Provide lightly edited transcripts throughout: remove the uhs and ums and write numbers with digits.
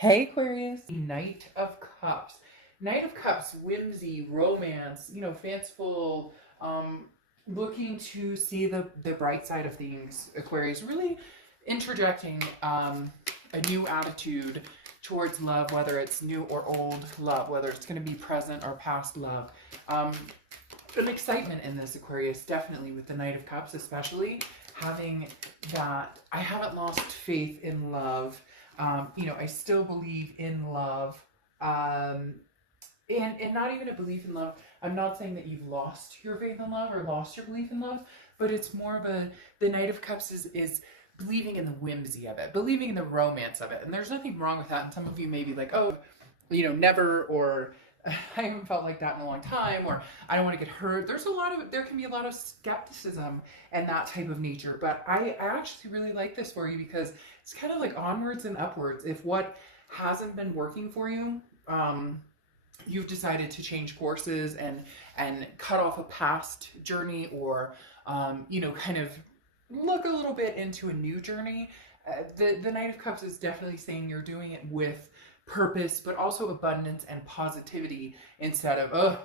Hey Aquarius, Knight of Cups. Knight of Cups, whimsy, romance, fanciful, looking to see the bright side of things, Aquarius. Really interjecting a new attitude towards love, whether it's new or old love, whether it's going to be present or past love. An excitement in this, Aquarius, definitely with the Knight of Cups, especially having that I haven't lost faith in love. I still believe in love. And not even a belief in love. I'm not saying that you've lost your faith in love or lost your belief in love, but it's more of the Knight of Cups is believing in the whimsy of it, believing in the romance of it. And there's nothing wrong with that. And some of you may be like, oh, never, or I haven't felt like that in a long time, or I don't want to get hurt. There can be a lot of skepticism and that type of nature. But I actually really like this for you because it's kind of like onwards and upwards. If what hasn't been working for you, you've decided to change courses and cut off a past journey, or kind of look a little bit into a new journey. The Knight of Cups is definitely saying you're doing it with purpose, but also abundance and positivity, instead of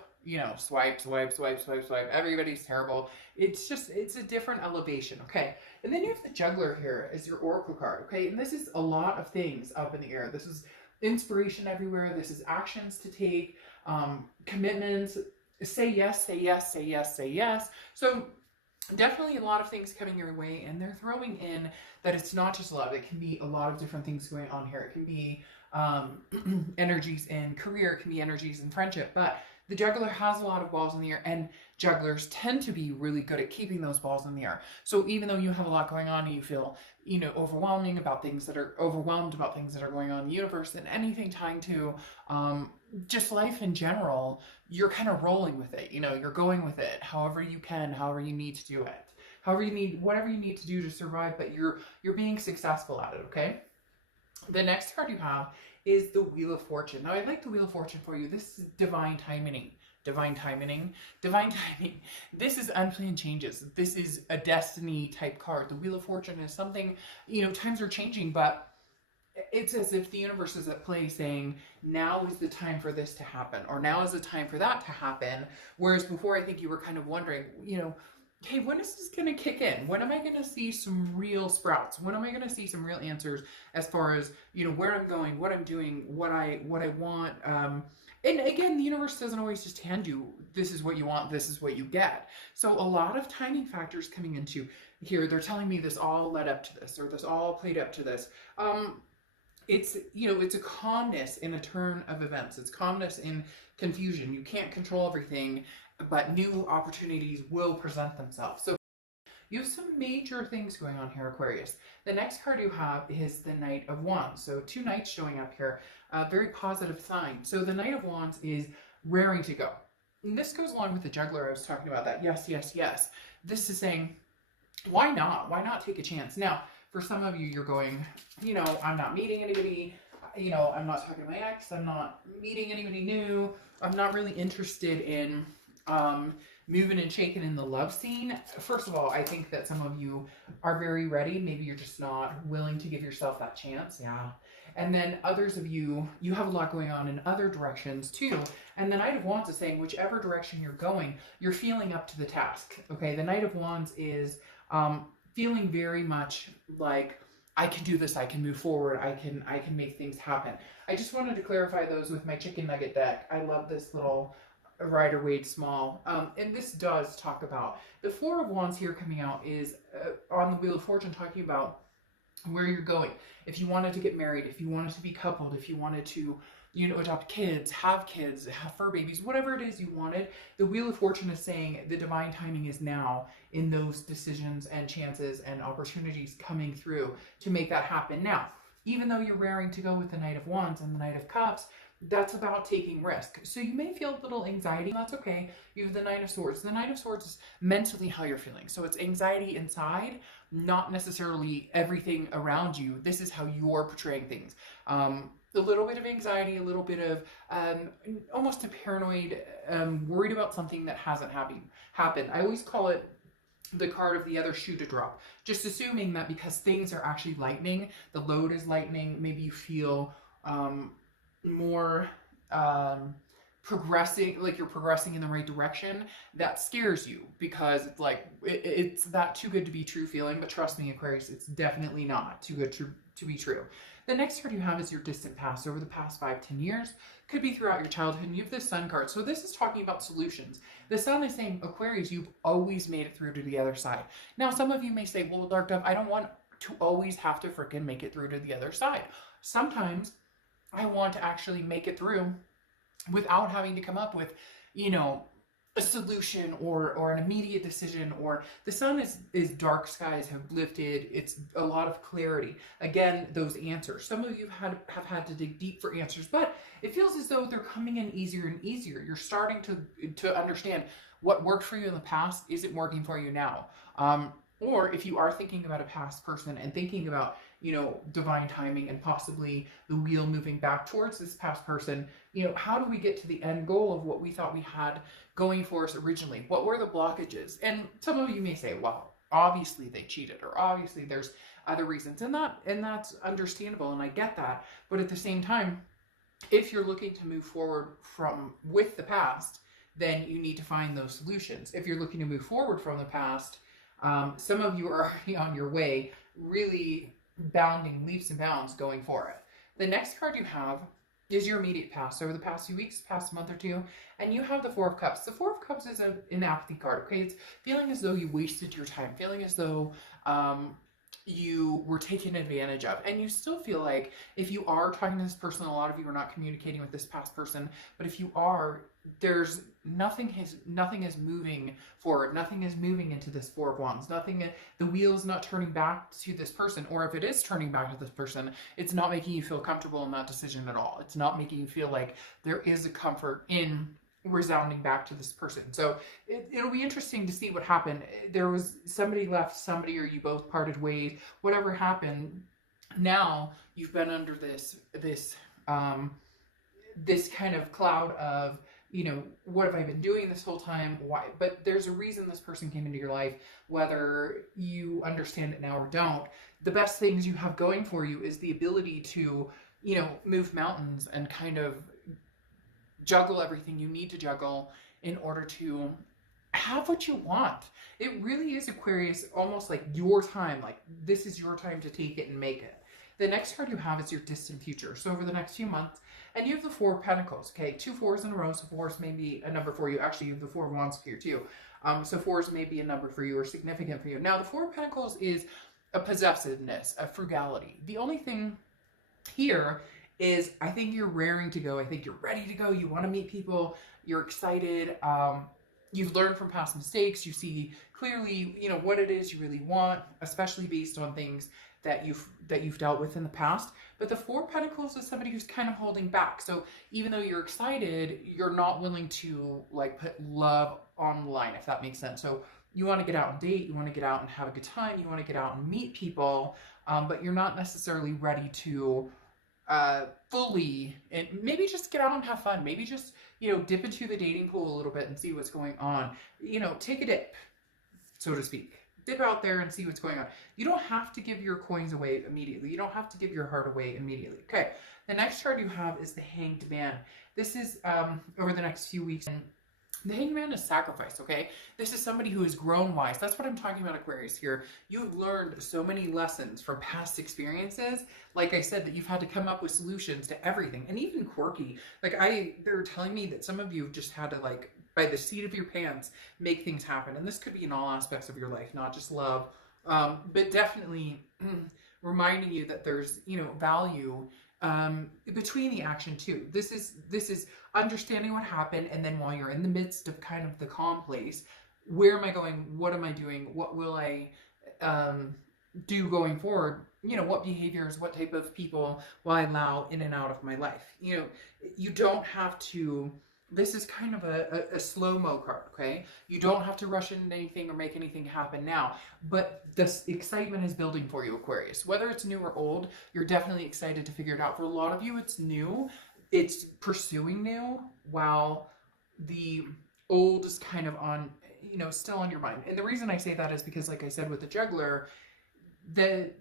swipe, everybody's terrible. It's a different elevation. Okay, and then you have the Juggler here as your oracle card. Okay, and this is a lot of things up in the air. This is inspiration everywhere. This is actions to take, commitments. Say yes, say yes, say yes, say yes. So definitely a lot of things coming your way, and they're throwing in that it's not just love. It can be a lot of different things going on here. It can be energies in career, it can be energies in friendship, but the Juggler has a lot of balls in the air, and jugglers tend to be really good at keeping those balls in the air. So even though you have a lot going on and you feel overwhelmed about things that are going on in the universe, and anything tying to just life in general, you're kind of rolling with it. You're going with it however you can, however you need to do it, whatever you need to do to survive, but you're being successful at it. Okay, the next card you have is the Wheel of Fortune. Now, I like the Wheel of Fortune for you. This is divine timing. Divine timing. Divine timing. This is unplanned changes. This is a destiny type card. The Wheel of Fortune is something, times are changing, but it's as if the universe is at play saying, now is the time for this to happen, or now is the time for that to happen. Whereas before, I think you were kind of wondering, hey, when is this going to kick in? When am I going to see some real sprouts? When am I going to see some real answers as far as, where I'm going, what I'm doing, what I want? And again, the universe doesn't always just hand you, this is what you want, this is what you get. So a lot of timing factors coming into here. They're telling me this all led up to this, or this all played up to this. It's a calmness in a turn of events. It's calmness in confusion. You can't control everything, but new opportunities will present themselves. So you have some major things going on here, Aquarius. The next card you have is the Knight of Wands. So two knights showing up here, very positive sign. So the Knight of Wands is raring to go. And this goes along with the Juggler. I was talking about that. Yes, yes, yes. This is saying, why not? Why not take a chance? Now, for some of you, you're going, I'm not meeting anybody. I'm not talking to my ex. I'm not meeting anybody new. I'm not really interested in moving and shaking in the love scene. First of all, I think that some of you are very ready. Maybe you're just not willing to give yourself that chance. Yeah. And then others of you, you have a lot going on in other directions too. And the Knight of Wands is saying, whichever direction you're going, you're feeling up to the task. Okay. The Knight of Wands is feeling very much like, I can do this, I can move forward, I can make things happen. I just wanted to clarify those with my chicken nugget deck. I love this little Rider-Waite Small. And this does talk about, the Four of Wands here coming out is on the Wheel of Fortune, talking about where you're going. If you wanted to get married, if you wanted to be coupled, if you wanted to, adopt kids, have fur babies, whatever it is you wanted, the Wheel of Fortune is saying the divine timing is now in those decisions and chances and opportunities coming through to make that happen. Now, even though you're raring to go with the Knight of Wands and the Knight of Cups, that's about taking risk. So you may feel a little anxiety. That's okay. You have the Knight of Swords. The Knight of Swords is mentally how you're feeling. So it's anxiety inside, not necessarily everything around you. This is how you're portraying things. A little bit of anxiety, a little bit of almost a paranoid, worried about something that hasn't happened. I always call it the card of the other shoe to drop. Just assuming that because things are actually lightening, the load is lightening, maybe you feel more progressing, like you're progressing in the right direction, that scares you because it's like it's that too good to be true feeling. But trust me, Aquarius, it's definitely not too good to be true. The next card you have is your distant past, over the past 5-10 years. Could be throughout your childhood. And you have the Sun card. So this is talking about solutions. The Sun is saying, Aquarius, you've always made it through to the other side. Now, some of you may say, well, Dark Dove, I don't want to always have to freaking make it through to the other side. Sometimes I want to actually make it through without having to come up with, you know, a solution or an immediate decision. Or the Sun is dark skies have lifted. It's a lot of clarity. Again, those answers. Some of you have had to dig deep for answers, but it feels as though they're coming in easier and easier. You're starting to understand what worked for you in the past isn't working for you now. Or if you are thinking about a past person and thinking about, you know, divine timing and possibly the wheel moving back towards this past person, you know, how do we get to the end goal of what we thought we had going for us originally? What were the blockages? And some of you may say, well, obviously they cheated, or obviously there's other reasons, and that's understandable, and I get that. But at the same time, if you're looking to move forward with the past, then you need to find those solutions. If you're looking to move forward from the past, some of you are already on your way, really bounding leaps and bounds going for it. The next card you have is your immediate past, over the past few weeks, past month or two, and you have the Four of Cups. The Four of Cups is an apathy card, okay? It's feeling as though you wasted your time, feeling as though you were taken advantage of. And you still feel like if you are talking to this person, a lot of you are not communicating with this past person, but if you are, there's nothing is moving forward. Nothing is moving into this Four of Wands. The wheel is not turning back to this person, or if it is turning back to this person, it's not making you feel comfortable in that decision at all. It's not making you feel like there is a comfort in resounding back to this person. So it'll be interesting to see what happened. There was somebody left somebody, or you both parted ways, whatever happened. Now you've been under this kind of cloud of, you know, what have I been doing this whole time? Why? But there's a reason this person came into your life, whether you understand it now or don't. The best things you have going for you is the ability to, you know, move mountains and kind of juggle everything you need to juggle in order to have what you want. It really is, Aquarius, almost like your time. Like, this is your time to take it and make it. The next card you have is your distant future. So over the next few months, and you have the Four of Pentacles, okay? 2 4s in a row, so 4s may be a number for you. Actually, you have the Four of Wands here too. So 4s may be a number for you or significant for you. Now, the Four of Pentacles is a possessiveness, a frugality. The only thing here is I think you're raring to go. I think you're ready to go. You want to meet people. You're excited. You've learned from past mistakes. You see clearly, you know, what it is you really want, especially based on things that you've dealt with in the past. But the Four of Pentacles is somebody who's kind of holding back. So even though you're excited, you're not willing to like put love on the line, if that makes sense. So you want to get out and date, you want to get out and have a good time, you want to get out and meet people, but you're not necessarily ready to fully, and maybe just get out and have fun. Maybe just, you know, dip into the dating pool a little bit and see what's going on. You know, take a dip, so to speak. Dip out there and see what's going on. You don't have to give your coins away immediately. You don't have to give your heart away immediately. Okay, the next card you have is the Hanged Man. This is over the next few weeks. And the Hanged Man is sacrifice, okay? This is somebody who has grown wise. That's what I'm talking about, Aquarius, here. You've learned so many lessons from past experiences. Like I said, that you've had to come up with solutions to everything. And even quirky. Like, they're telling me that some of you have just had to, like, by the seat of your pants, make things happen. And this could be in all aspects of your life, not just love. But definitely reminding you that there's, you know, value between the action too. This is understanding what happened, and then while you're in the midst of kind of the calm place, where am I going? What am I doing? What will I do going forward? You know, what behaviors, what type of people will I allow in and out of my life? You know, you don't have to. This is kind of a slow-mo card, okay? You don't have to rush into anything or make anything happen now, but this excitement is building for you, Aquarius. Whether it's new or old, you're definitely excited to figure it out. For a lot of you, it's new. It's pursuing new, while the old is kind of on, you know, still on your mind. And the reason I say that is because, like I said, with the juggler, that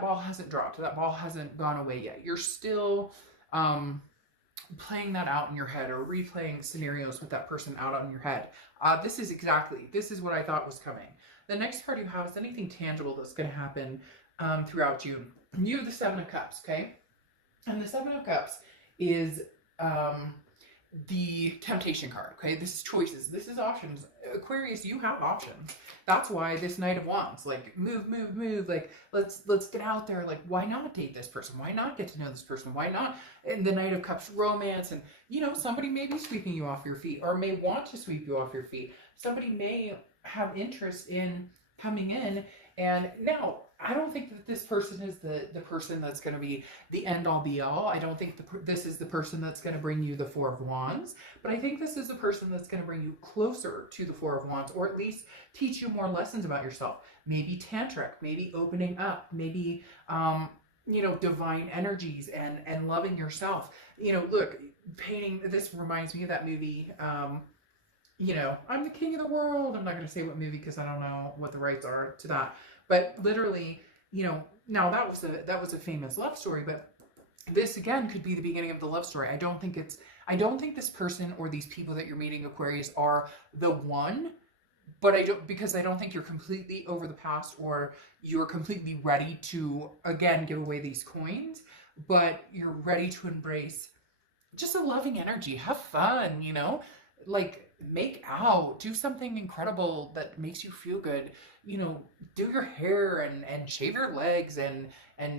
ball hasn't dropped. That ball hasn't gone away yet. You're still playing that out in your head or replaying scenarios with that person out on your head. This is what I thought was coming. The next card you have is anything tangible that's going to happen throughout June. You have the Seven of Cups, okay? And the Seven of Cups is the temptation card, okay? This is choices. This is options. Aquarius, you have options. That's why this Knight of Wands, like move. Like let's get out there. Like, why not date this person? Why not get to know this person? Why not? And the Knight of Cups, romance, and you know, somebody may be sweeping you off your feet or may want to sweep you off your feet. Somebody may have interest in coming in. And now, I don't think that this person is the person that's going to be the end-all be-all. I don't think this is the person that's going to bring you the Four of Wands. But I think this is the person that's going to bring you closer to the Four of Wands, or at least teach you more lessons about yourself. Maybe tantric, maybe opening up, maybe, you know, divine energies and loving yourself. You know, look, painting, this reminds me of that movie, you know, I'm the king of the world. I'm not going to say what movie because I don't know what the rights are to that. But literally, you know, now that was a famous love story, but this again could be the beginning of the love story. I don't think this person or these people that you're meeting, Aquarius, are the one, but because I don't think you're completely over the past or you're completely ready to, again, give away these coins, but you're ready to embrace just a loving energy. Have fun, you know, like make out, do something incredible that makes you feel good, you know, do your hair and shave your legs and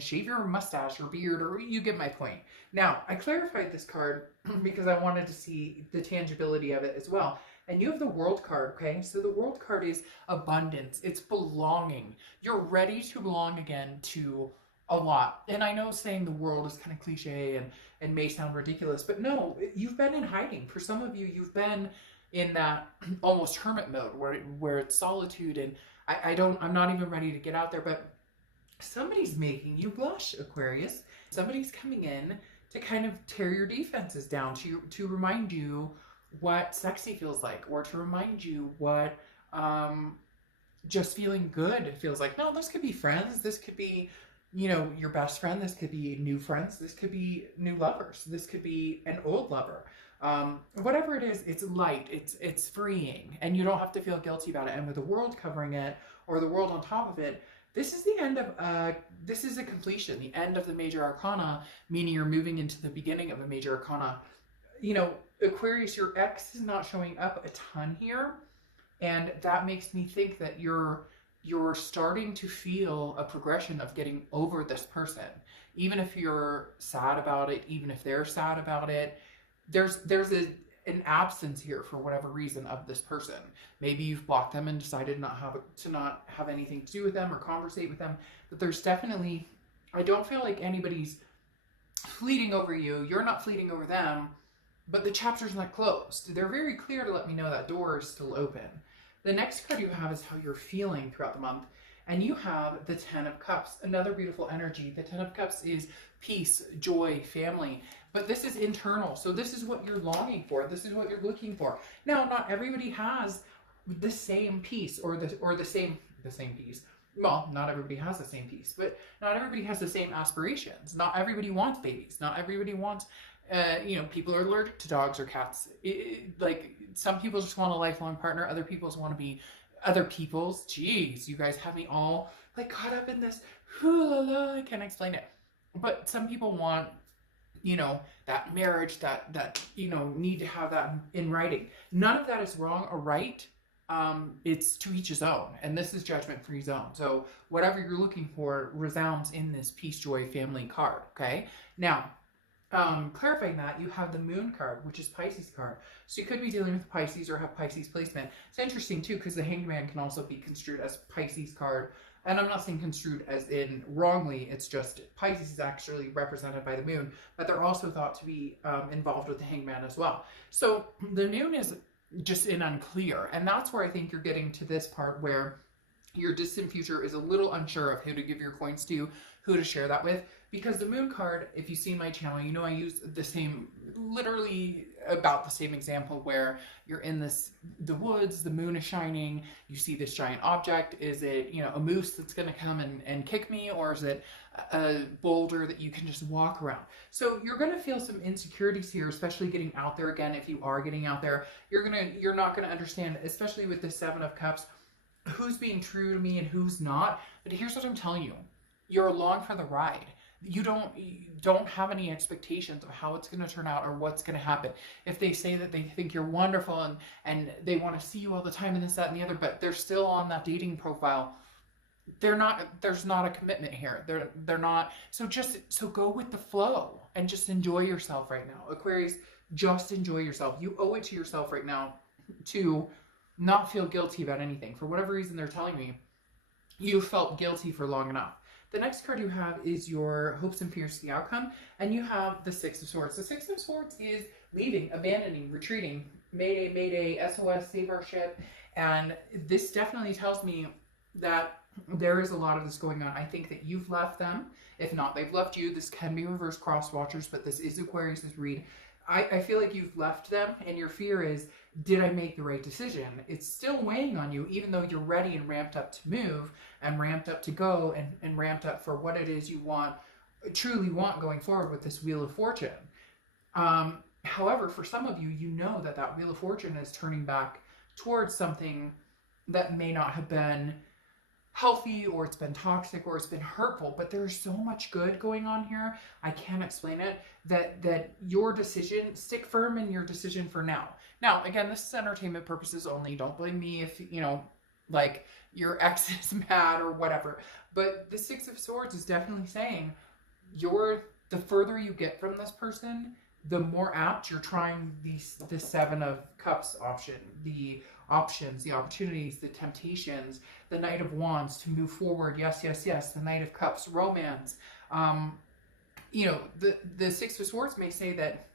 shave your mustache or beard, or you get my point. Now, I clarified this card because I wanted to see the tangibility of it as well. And you have the World card, okay? So the World card is abundance. It's belonging. You're ready to belong again to a lot. And I know saying the world is kind of cliche and may sound ridiculous, but no, you've been in hiding. For some of you, you've been in that almost hermit mode where it's solitude, and I'm not even ready to get out there, but somebody's making you blush, Aquarius. Somebody's coming in to kind of tear your defenses down, to remind you what sexy feels like, or to remind you what just feeling good feels like. No, this could be friends. This could be, you know, your best friend. This could be new friends. This could be new lovers. This could be an old lover. Whatever it is, it's light, it's freeing, and you don't have to feel guilty about it. And with the world covering it, or the world on top of it, this is the end of, this is a completion, the end of the major arcana, meaning you're moving into the beginning of a major arcana. You know, Aquarius, your ex is not showing up a ton here, and that makes me think that you're starting to feel a progression of getting over this person. Even if you're sad about it, even if they're sad about it, there's an absence here for whatever reason of this person. Maybe you've blocked them and decided not have anything to do with them or conversate with them. But there's definitely, I don't feel like anybody's fleeting over you. You're not fleeting over them, but the chapter's not closed. They're very clear to let me know that door is still open. The next card you have is how you're feeling throughout the month. And you have the Ten of Cups, another beautiful energy. The Ten of Cups is peace, joy, family. But this is internal. So this is what you're longing for. This is what you're looking for. Now, not everybody has the same peace or the same peace. Well, not everybody has the same peace, but not everybody has the same aspirations. Not everybody wants babies. Not everybody wants, you know, people are allergic to dogs or cats. Like, some people just want a lifelong partner. Other people want to be other people's. Jeez, you guys have me all like caught up in this. I can't explain it. But some people want, you know, that marriage, that you know, need to have that in writing. None of that is wrong or right. It's to each his own, and this is judgment-free zone. So whatever you're looking for resounds in this peace, joy, family card. Okay. Now, clarifying that, you have the Moon card, which is Pisces card. So you could be dealing with Pisces or have Pisces placement. It's interesting too, because the Hanged Man can also be construed as Pisces card. And I'm not saying construed as in wrongly, it's just Pisces is actually represented by the Moon, but they're also thought to be involved with the Hanged Man as well. So the Moon is just in unclear, and that's where I think you're getting to this part where your distant future is a little unsure of who to give your coins to, who to share that with. Because the moon card, if you've seen my channel, you know I use the same, literally about the same example where you're in the woods, the moon is shining, you see this giant object. Is it, you know, a moose that's going to come and kick me, or is it a boulder that you can just walk around? So you're going to feel some insecurities here, especially getting out there again. If you are getting out there, you're not going to understand, especially with the Seven of Cups, who's being true to me and who's not. But here's what I'm telling you. You're along for the ride. You don't have any expectations of how it's going to turn out or what's going to happen. If they say that they think you're wonderful and they want to see you all the time and this, that, and the other, but they're still on that dating profile, there's not a commitment here. They're not. So go with the flow and just enjoy yourself right now. Aquarius, just enjoy yourself. You owe it to yourself right now to not feel guilty about anything. For whatever reason they're telling me, you felt guilty for long enough. The next card you have is your hopes and fears to the outcome, and you have the Six of Swords. The Six of Swords is leaving, abandoning, retreating, mayday, mayday, SOS, save our ship. And this definitely tells me that there is a lot of this going on. I think that you've left them. If not, they've left you. This can be reverse cross watchers, but this is Aquarius's read. I feel like you've left them, and your fear is, did I make the right decision? It's still weighing on you, even though you're ready and ramped up to move and ramped up to go and ramped up for what it is you want, truly want going forward with this Wheel of Fortune. However, for some of you, you know that that Wheel of Fortune is turning back towards something that may not have been healthy, or it's been toxic, or it's been hurtful, but there's so much good going on here. I can't explain it. That your decision, stick firm in your decision for now. Now, again, this is entertainment purposes only. Don't blame me if, you know, like your ex is mad or whatever. But the Six of Swords is definitely saying the further you get from this person, the more apt you're trying the Seven of Cups option, the options, the opportunities, the temptations, the Knight of Wands to move forward. Yes, yes, yes. The Knight of Cups, romance. You know, the Six of Swords may say that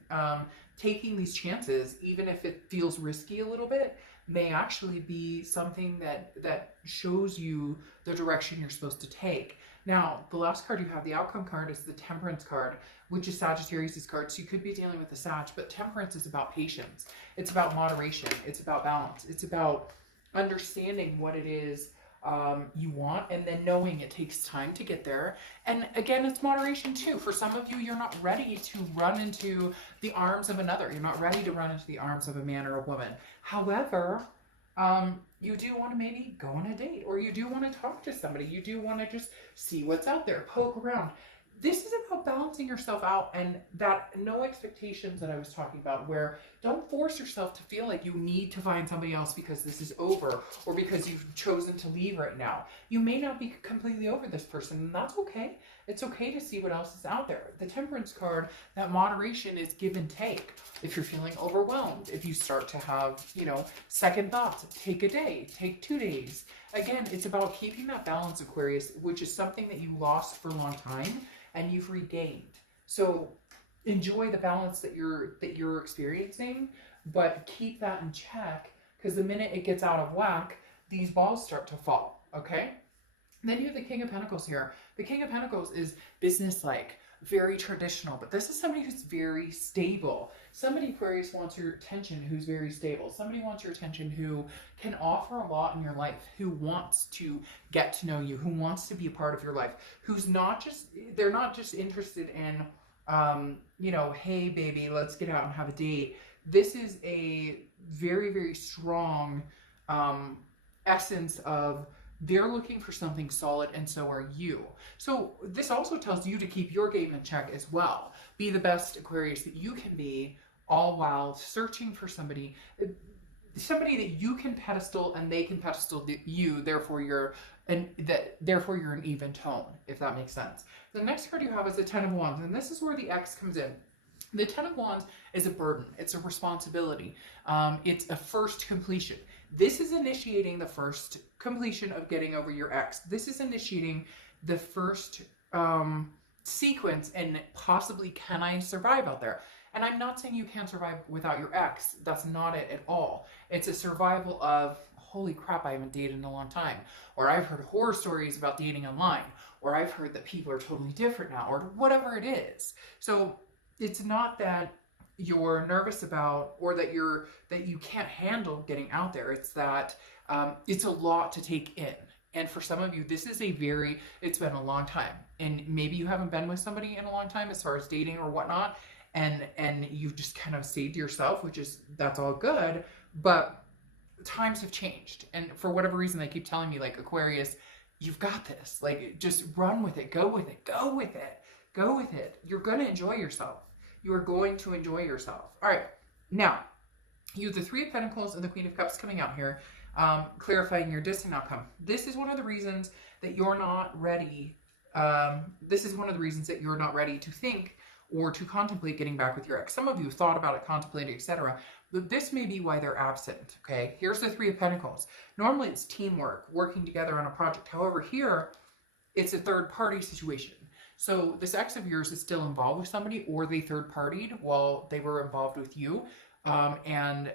taking these chances, even if it feels risky a little bit, may actually be something that shows you the direction you're supposed to take. Now, the last card you have, the outcome card, is the Temperance card, which is Sagittarius' card. So you could be dealing with the Sag, but Temperance is about patience. It's about moderation. It's about balance. It's about understanding what it is you want, and then knowing it takes time to get there. And again, it's moderation too. For some of you, you're not ready to run into the arms of another. You're not ready to run into the arms of a man or a woman. However, you do want to maybe go on a date, or you do want to talk to somebody. You do want to just see what's out there, poke around. This is about balancing yourself out, and that no expectations that I was talking about, where don't force yourself to feel like you need to find somebody else because this is over, or because you've chosen to leave right now. You may not be completely over this person, and that's okay. It's okay to see what else is out there. The Temperance card, that moderation is give and take. If you're feeling overwhelmed, if you start to have, you know, second thoughts, take a day, take 2 days. Again, it's about keeping that balance, Aquarius, which is something that you lost for a long time and you've regained. So enjoy the balance that you're experiencing, but keep that in check, because the minute it gets out of whack, these balls start to fall, okay? And then you have the King of Pentacles here. The King of Pentacles is business-like, very traditional, but this is somebody who's very stable. Somebody, Aquarius, wants your attention who's very stable. Somebody wants your attention who can offer a lot in your life, who wants to get to know you, who wants to be a part of your life, who's not just, they're not just interested in, you know, hey, baby, let's get out and have a date. This is a very, very strong essence of they're looking for something solid, and so are you. So this also tells you to keep your game in check as well. Be the best Aquarius that you can be, all while searching for somebody that you can pedestal and they can pedestal you. Therefore, you're an even tone, if that makes sense. The next card you have is the Ten of Wands, and this is where the X comes in. The Ten of Wands is a burden. It's a responsibility. It's a first completion. This is initiating the first completion of getting over your ex. This is initiating the first sequence, and possibly, can I survive out there? And I'm not saying you can't survive without your ex. That's not it at all. It's a survival of holy crap, I haven't dated in a long time. Or I've heard horror stories about dating online. Or I've heard that people are totally different now, or whatever it is. So it's not that you're nervous about, or that you can't handle getting out there. It's that it's a lot to take in. And for some of you, this is it's been a long time. And maybe you haven't been with somebody in a long time as far as dating or whatnot. And you've just kind of stayed to yourself, that's all good. But times have changed. And for whatever reason, they keep telling me, like, Aquarius, you've got this. Like, just run with it. Go with it. Go with it. Go with it. You're going to enjoy yourself. You are going to enjoy yourself. All right. Now, you have the Three of Pentacles and the Queen of Cups coming out here, clarifying your distant outcome. This is one of the reasons that you're not ready. This is one of the reasons that you're not ready to think or to contemplate getting back with your ex. Some of you have thought about it, contemplated, etc. But this may be why they're absent, okay? Here's the Three of Pentacles. Normally it's teamwork, working together on a project. However, here, it's a third-party situation. So this ex of yours is still involved with somebody, or they third-partied while they were involved with you. And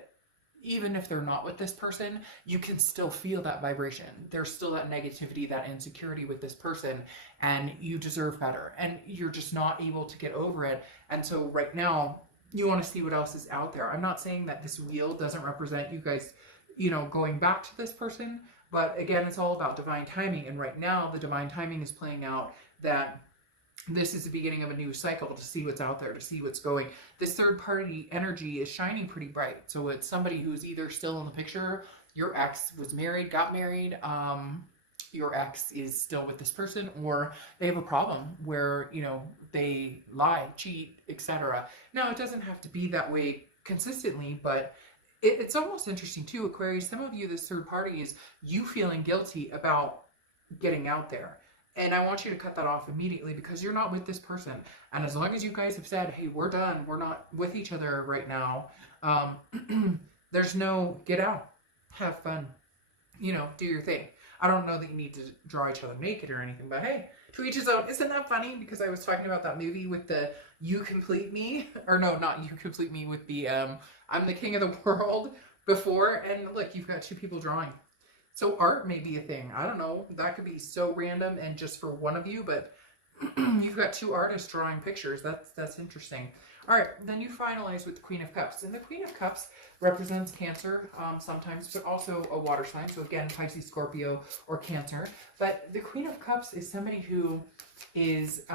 even if they're not with this person, you can still feel that vibration. There's still that negativity, that insecurity with this person, and you deserve better. And you're just not able to get over it. And so right now, you want to see what else is out there. I'm not saying that this wheel doesn't represent you guys, going back to this person. But again, it's all about divine timing. And right now, the divine timing is playing out that this is the beginning of a new cycle, to see what's out there, to see what's going. This third party energy is shining pretty bright. So it's somebody who's either still in the picture, your ex was married, got married, your ex is still with this person, or they have a problem where, they lie, cheat, etc. Now, it doesn't have to be that way consistently, but it's almost interesting too, Aquarius. Some of you, this third party is you feeling guilty about getting out there. And I want you to cut that off immediately, because you're not with this person. And as long as you guys have said, hey, we're done, we're not with each other right now, there's no get out, have fun, do your thing. I don't know that you need to draw each other naked or anything, but hey, to each his own. Isn't that funny? Because I was talking about that movie with the You Complete Me, or no, not You Complete Me, with the I'm the King of the World before, and look, you've got two people drawing. So art may be a thing. I don't know. That could be so random and just for one of you, but you've got two artists drawing pictures. That's interesting. All right, then you finalize with the Queen of Cups. And the Queen of Cups represents Cancer sometimes, but also a water sign. So again, Pisces, Scorpio, or Cancer. But the Queen of Cups is somebody who is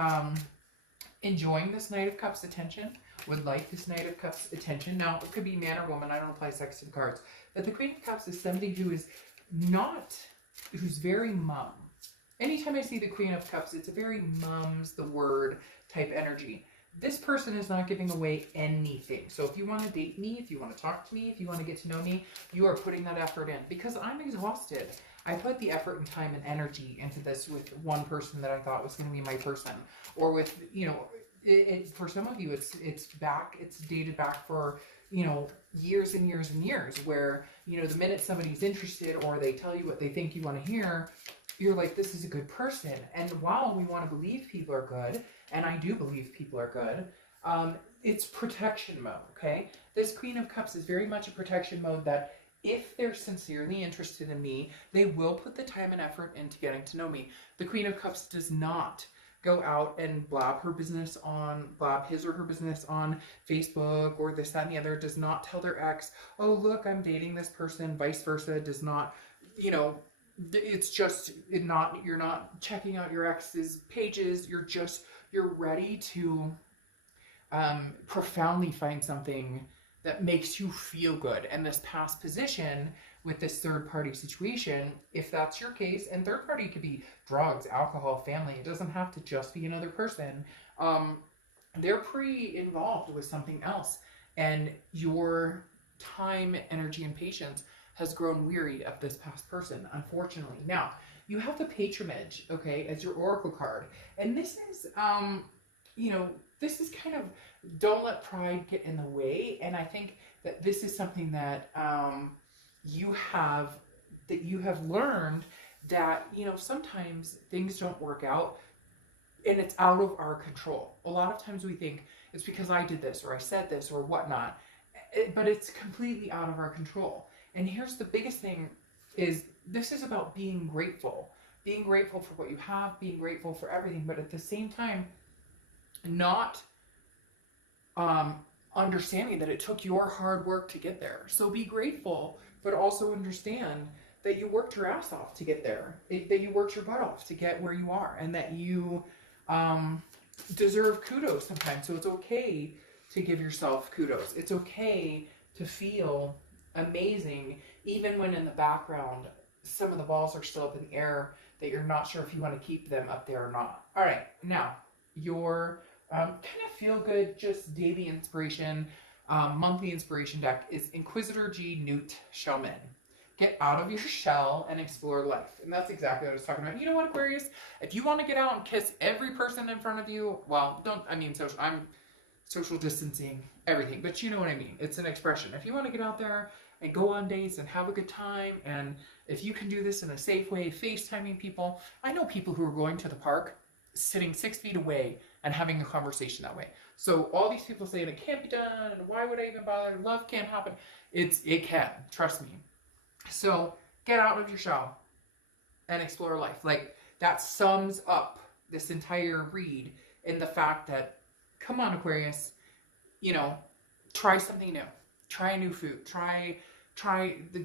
enjoying this Knight of Cups attention, would like this Knight of Cups attention. Now, it could be man or woman. I don't apply sex to the cards. But the Queen of Cups is somebody who is who's very mum. Anytime I see the Queen of Cups, it's a very mum's the word type energy. This person is not giving away anything. So if you want to date me, if you want to talk to me, if you want to get to know me, you are putting that effort in, because I'm exhausted. I put the effort and time and energy into this with one person that I thought was going to be my person, or with, for some of you, it's dated back for, years and years and years, where, the minute somebody's interested or they tell you what they think you want to hear, you're like, this is a good person. And while we want to believe people are good, and I do believe people are good, it's protection mode, okay? This Queen of Cups is very much a protection mode, that if they're sincerely interested in me, they will put the time and effort into getting to know me. The Queen of Cups does not go out and blab his or her business on Facebook or this, that, and the other. Does not tell their ex, oh, look, I'm dating this person, vice versa. Does not, it's just you're not checking out your ex's pages. You're ready to profoundly find something that makes you feel good. And this past position with this third party situation, if that's your case, and third party could be drugs, alcohol, family, it doesn't have to just be another person, they're pre-involved with something else, and your time, energy, and patience has grown weary of this past person, unfortunately. Now, you have the Patronage, okay, as your Oracle card, and this is, this is kind of, don't let pride get in the way. And I think that this is something that you have learned, that, sometimes things don't work out and it's out of our control. A lot of times we think it's because I did this or I said this or whatnot, but it's completely out of our control. And here's the biggest thing is this is about being grateful. Being grateful for what you have, being grateful for everything, but at the same time, not understanding that it took your hard work to get there. So be grateful, but also understand that you worked your ass off to get there, that you worked your butt off to get where you are, and that you deserve kudos sometimes. So it's okay to give yourself kudos. It's okay to feel amazing, even when in the background some of the balls are still up in the air, that you're not sure if you want to keep them up there or not. All right, now your kind of feel good, just daily inspiration, monthly inspiration deck is Inquisitor G Newt Shaman. Get out of your shell and explore life. And that's exactly what I was talking about. You know what, Aquarius? If you want to get out and kiss every person in front of you, well, I'm social distancing, everything, but you know what I mean. It's an expression. If you want to get out there and go on dates and have a good time, and if you can do this in a safe way, FaceTiming people. I know people who are going to the park, sitting 6 feet away and having a conversation that way. So all these people saying it can't be done, and why would I even bother? Love can't happen. It can, trust me. So get out of your shell and explore life. Like, that sums up this entire read in the fact that, come on, Aquarius, you know, try something new. Try a new food.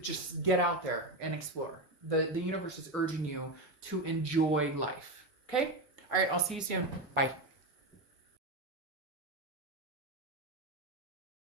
Just get out there and explore. The universe is urging you to enjoy life. Okay? All right, I'll see you soon. Bye.